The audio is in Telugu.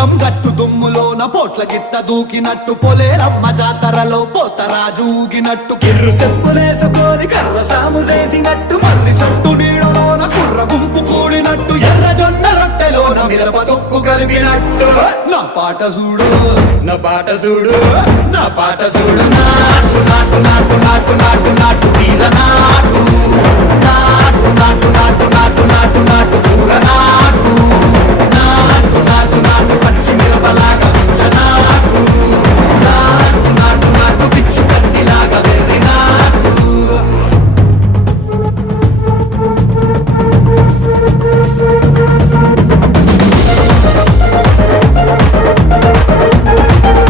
పొలం గట్టు దుమ్ములోన పోట్ల గిట్ట దూకినట్టు పొలేరమ్మ జాతరలో పోతరాజు ఊగినట్టు కిర్రు చెప్పులేసుకొని కర్ర సాము చేసినట్టు మర్రి సొట్టు నీడలోన కుర్ర గుంపు కూడినట్టు ఎర్ర జొన్న రొట్టెలోన మిరప తొక్కు కలిపినట్టు నా పాట చూడు నా పాట చూడు నా పాట చూడు నాటు నాటు నాటు నాటు నాటు నాటు తీర నాటు